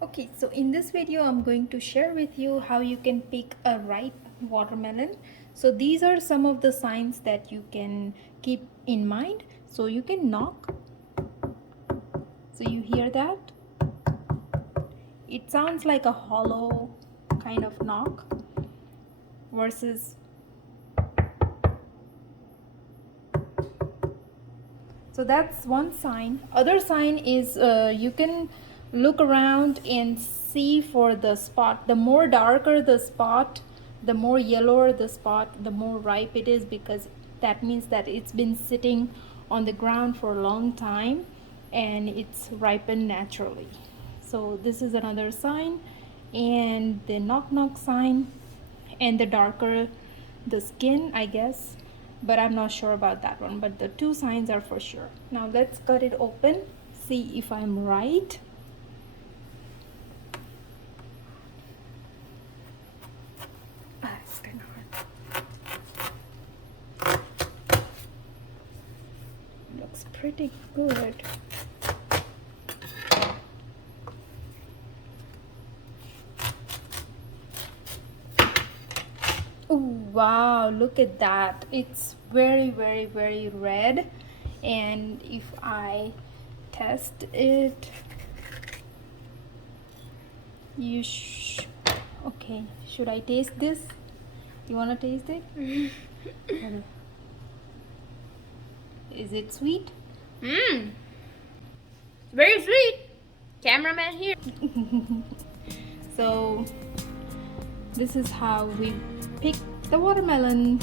Okay, so in this video I'm going to share with you how you can pick a ripe watermelon. So these are some of the signs that you can keep in mind. So you can knock. So you hear that? It sounds like a hollow kind of knock versus so that's one sign. Other sign is you can look around and see for the spot. The more darker the spot, the more yellower the spot, the more ripe it is, because that means that it's been sitting on the ground for a long time and it's ripened naturally. So this is another sign. And the knock knock sign, and the darker the skin, I guess, but I'm not sure about that one. But the two signs are for sure. Now let's cut it open, see if I'm right. It's kind of hard. Looks pretty good. Oh wow, look at that. It's very red. And if I test it, okay, should I taste this? You want to taste it? Is it sweet? Very sweet. Cameraman here. So this is how we pick the watermelon.